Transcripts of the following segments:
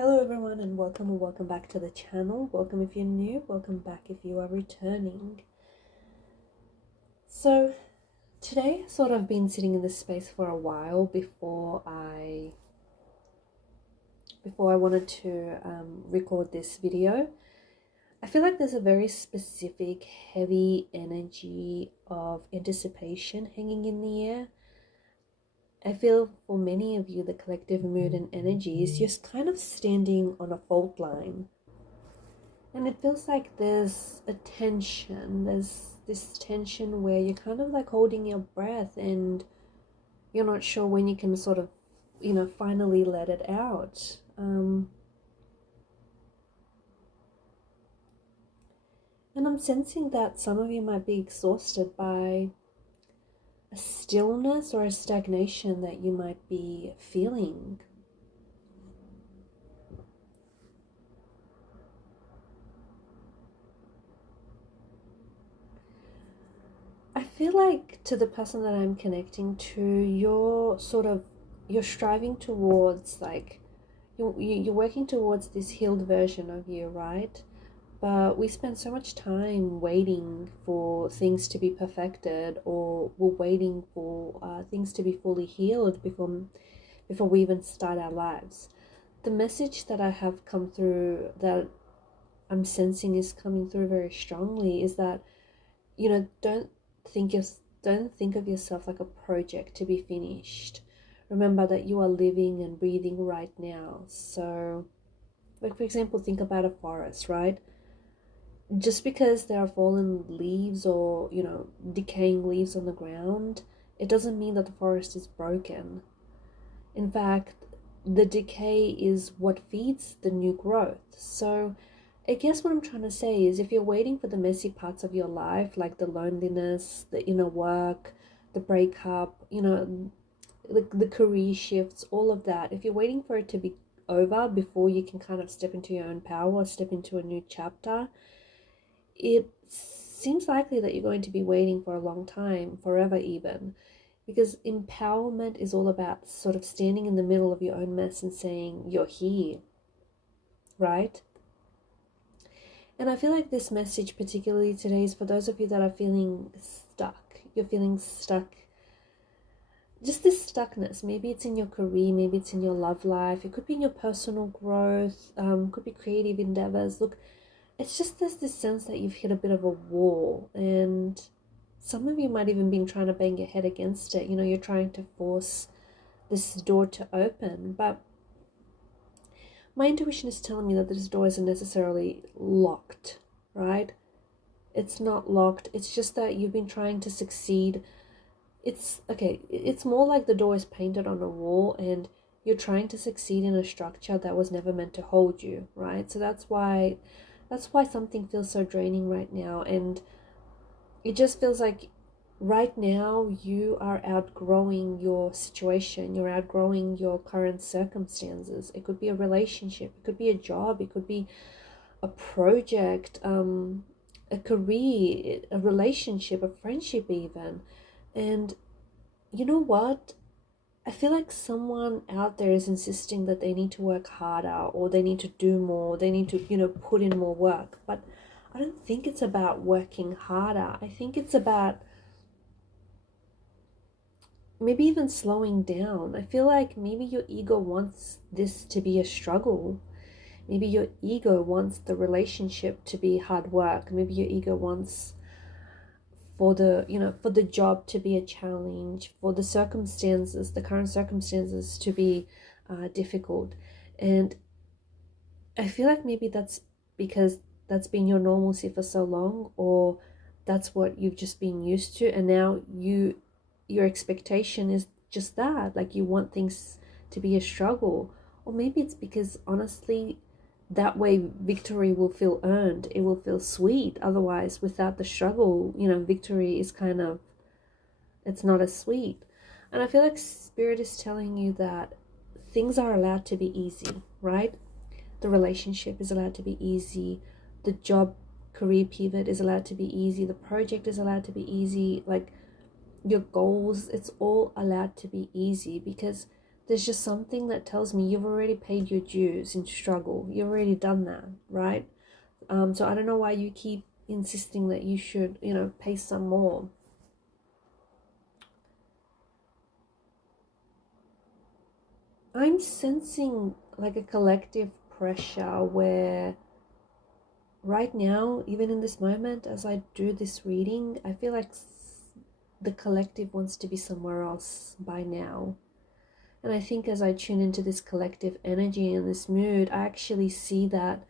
Hello everyone and welcome or welcome back to the channel. Welcome if you're new, welcome back if you are returning. So today I've sort of been sitting in this space for a while before I wanted to record this video. I feel like there's a very specific heavy energy of anticipation hanging in the air. I feel for many of you the collective mood and energy is just kind of standing on a fault line. And it feels like there's a tension. There's this tension where you're kind of like holding your breath and you're not sure when you can sort of, finally let it out. And I'm sensing that some of you might be exhausted by a stillness or a stagnation that you might be feeling. I feel like to the person that I'm connecting to, you're striving towards like you're working towards this healed version of you, right? But we spend so much time waiting for things to be perfected, or we're waiting for things to be fully healed before we even start our lives. The message that I have come through, that I'm sensing is coming through very strongly, is that don't think of yourself like a project to be finished. Remember that you are living and breathing right now. So, like for example, think about a forest, right? Just because there are fallen leaves or decaying leaves on the ground, it doesn't mean that the forest is broken. In fact, the decay is what feeds the new growth. So I guess what I'm trying to say is, if you're waiting for the messy parts of your life, like the loneliness, the inner work, the breakup, the career shifts, all of that, if you're waiting for it to be over before you can kind of step into your own power or step into a new chapter, it seems likely that you're going to be waiting for a long time, forever even, because empowerment is all about sort of standing in the middle of your own mess and saying, you're here, right? And I feel like this message, particularly today, is for those of you that are feeling stuck. You're feeling stuck. Just this stuckness. Maybe it's in your career, maybe it's in your love life. It could be in your personal growth, could be creative endeavors. Look, it's just there's this sense that you've hit a bit of a wall, and some of you might even be trying to bang your head against it. You're trying to force this door to open, but my intuition is telling me that this door isn't necessarily locked, right? It's not locked. It's just that you've been trying to succeed. It's more like the door is painted on a wall and you're trying to succeed in a structure that was never meant to hold you, right? So that's why something feels so draining right now, and it just feels like right now you are outgrowing your situation, you're outgrowing your current circumstances. It could be a relationship, it could be a job, it could be a project, a career, a relationship, a friendship even. And you know what? I feel like someone out there is insisting that they need to work harder, or they need to do more, they need to, put in more work. But I don't think it's about working harder. I think it's about maybe even slowing down. I feel like maybe your ego wants this to be a struggle. Maybe your ego wants the relationship to be hard work. Maybe your ego wants for the job to be a challenge, for the circumstances, the current circumstances to be difficult. And I feel like maybe that's because that's been your normalcy for so long, or that's what you've just been used to, and now your expectation is just that, like you want things to be a struggle. Or maybe it's because honestly that way victory will feel earned, it will feel sweet. Otherwise, without the struggle, victory is kind of, it's not as sweet. And I feel like spirit is telling you that things are allowed to be easy, right? The relationship is allowed to be easy, the job career pivot is allowed to be easy, the project is allowed to be easy, like your goals, it's all allowed to be easy, because there's just something that tells me you've already paid your dues in struggle. You've already done that, right? So I don't know why you keep insisting that you should, pay some more. I'm sensing like a collective pressure where right now, even in this moment, as I do this reading, I feel like the collective wants to be somewhere else by now. And I think as I tune into this collective energy and this mood, I actually see that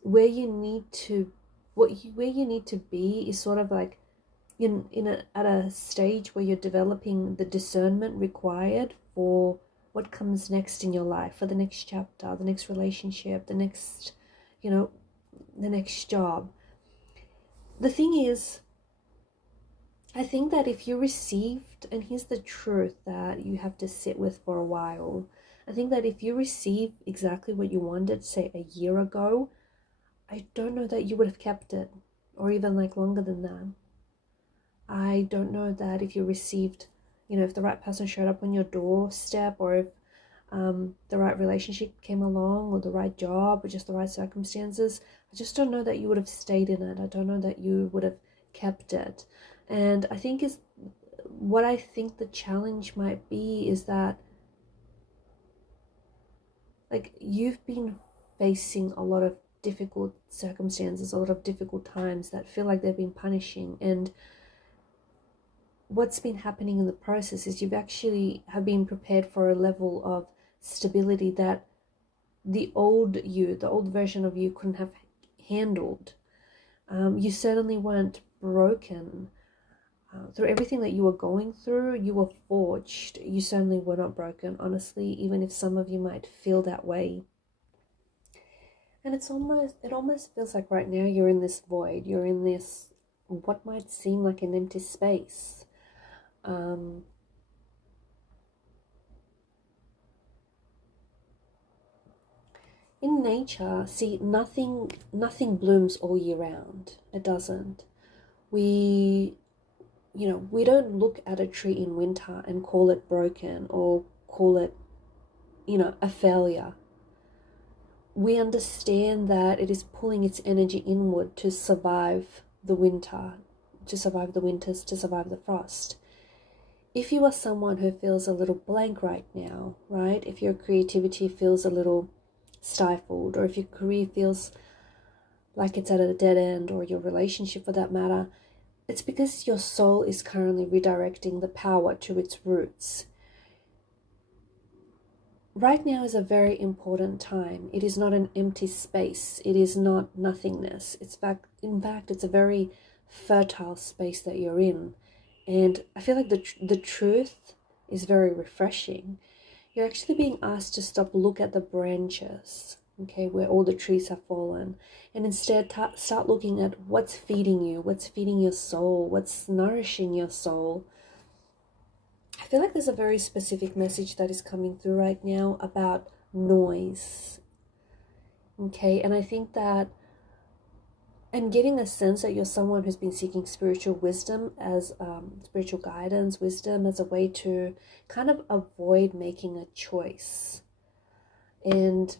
where you need to be is sort of like at a stage where you're developing the discernment required for what comes next in your life, for the next chapter, the next relationship, the next, the next job. The thing is, I think that if you received, and here's the truth that you have to sit with for a while, I think that if you received exactly what you wanted, say a year ago, I don't know that you would have kept it, or even like longer than that. I don't know that if you received, if the right person showed up on your doorstep, or if the right relationship came along, or the right job, or just the right circumstances, I just don't know that you would have stayed in it. I don't know that you would have kept it. And I think what I think the challenge might be is that, like, you've been facing a lot of difficult circumstances, a lot of difficult times that feel like they've been punishing. And what's been happening in the process is you've actually have been prepared for a level of stability that the old version of you couldn't have handled. You certainly weren't broken. Through everything that you were going through, you were forged. You certainly were not broken, honestly, even if some of you might feel that way. And it almost feels like right now you're in this void. You're in this, what might seem like an empty space. In nature, see, nothing blooms all year round. It doesn't. We don't look at a tree in winter and call it broken or call it, a failure. We understand that it is pulling its energy inward to survive the winter, to survive the winters, to survive the frost. If you are someone who feels a little blank right now, right? If your creativity feels a little stifled, or if your career feels like it's at a dead end, or your relationship for that matter, it's because your soul is currently redirecting the power to its roots. Right now is a very important time. It is not an empty space. It is not nothingness. In fact, it's a very fertile space that you're in. And I feel like the truth is very refreshing. You're actually being asked to stop, look at the branches, okay, where all the trees have fallen, and instead start looking at what's feeding you, what's feeding your soul, what's nourishing your soul. I feel like there's a very specific message that is coming through right now about noise, okay, and I think that I'm getting a sense that you're someone who's been seeking spiritual wisdom as spiritual guidance, wisdom as a way to kind of avoid making a choice. And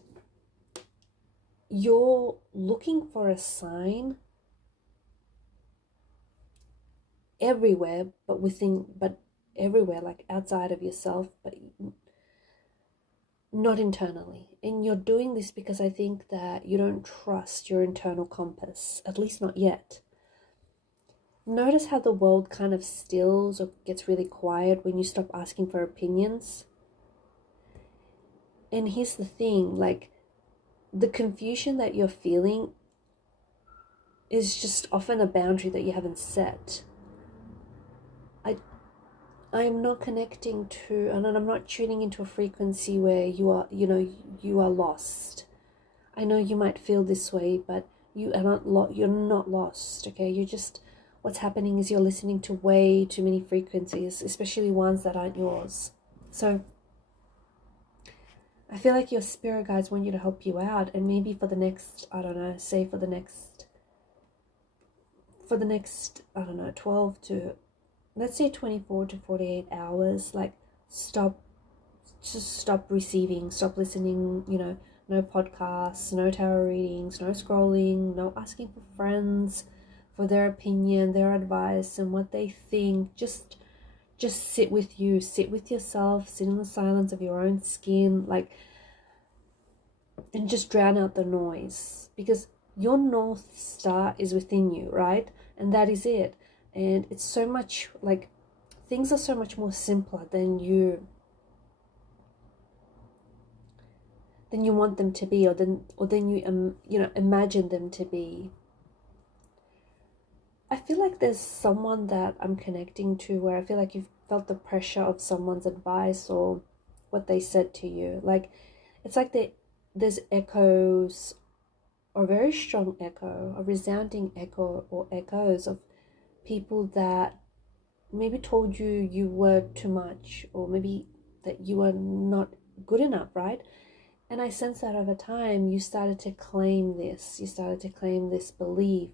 you're looking for a sign everywhere, but everywhere, like outside of yourself, but not internally. And you're doing this because I think that you don't trust your internal compass, at least not yet. Notice how the world kind of stills or gets really quiet when you stop asking for opinions. And here's the thing, like, the confusion that you're feeling is just often a boundary that you haven't set. I'm not connecting to, and I'm not tuning into a frequency where you are lost. I know you might feel this way, but you're not lost, okay? What's happening is you're listening to way too many frequencies, especially ones that aren't yours. So I feel like your spirit guides want you to help you out, and maybe for the next, I don't know, 12 to, let's say 24 to 48 hours, like, stop just stop receiving, stop listening, no podcasts, no tarot readings, no scrolling, no asking for friends for their opinion, their advice, and what they think. Just sit with you, sit with yourself, sit in the silence of your own skin, and just drown out the noise, because your North Star is within you, right? And that is it. And it's so much things are so much more simpler than you want them to be, or than you imagine them to be. I feel like there's someone that I'm connecting to where I feel like you've felt the pressure of someone's advice or what they said to you. It's like there's echoes, or a very strong echo, a resounding echo or echoes of people that maybe told you you were too much, or maybe that you were not good enough, right? And I sense that over time you started to claim this. You started to claim this belief.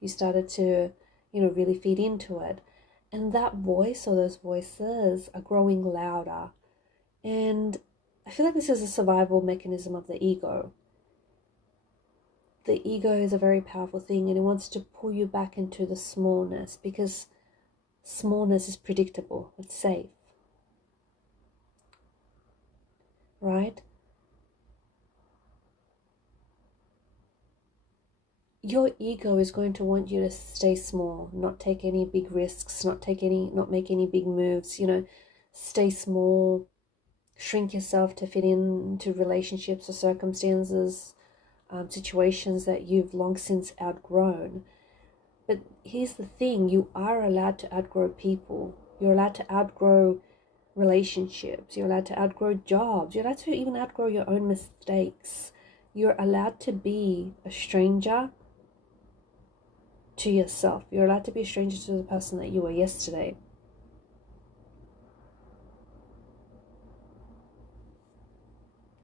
You started to, really feed into it. And that voice, or those voices, are growing louder. And I feel like this is a survival mechanism of the ego. The ego is a very powerful thing, and it wants to pull you back into the smallness, because smallness is predictable. It's safe. Right? Your ego is going to want you to stay small, not take any big risks, not make any big moves, stay small, shrink yourself to fit into relationships or circumstances, situations that you've long since outgrown. But here's the thing, you are allowed to outgrow people. You're allowed to outgrow relationships. You're allowed to outgrow jobs. You're allowed to even outgrow your own mistakes. You're allowed to be a stranger to yourself. You're allowed to be a stranger to the person that you were yesterday.